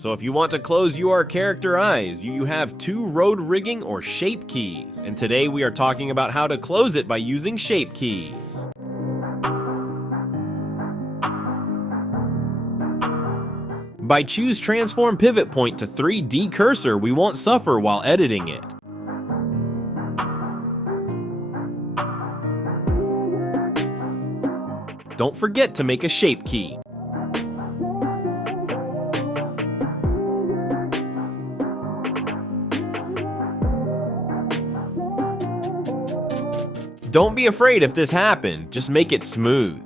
So if you want to close your character eyes, you have two road rigging or shape keys, and today we are talking about how to close it by using shape keys. By choose transform pivot point to 3D cursor, we won't suffer while editing it. Don't forget to make a shape key. Don't be afraid if this happened, just make it smooth.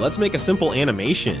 Let's make a simple animation.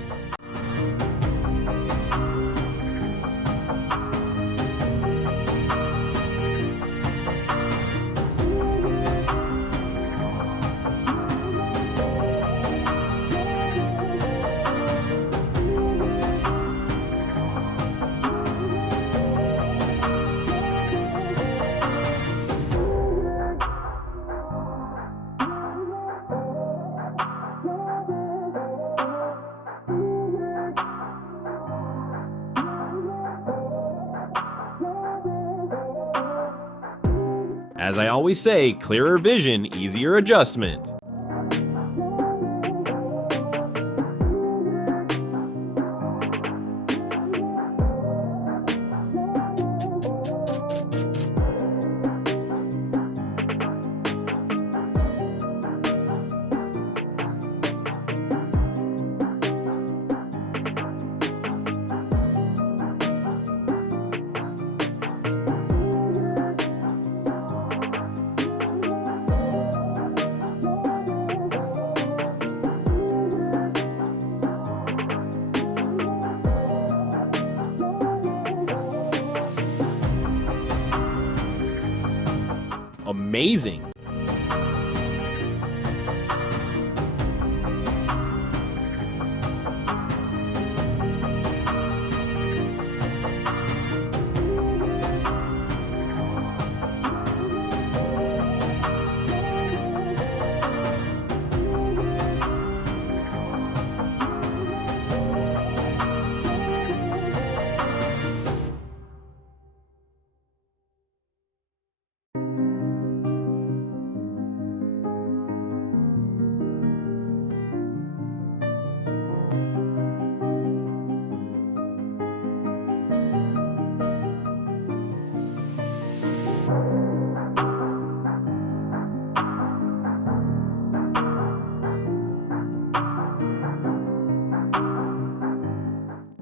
As I always say, clearer vision, easier adjustment. Amazing!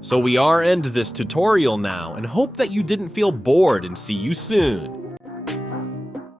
So we end this tutorial now and hope that you didn't feel bored and see you soon.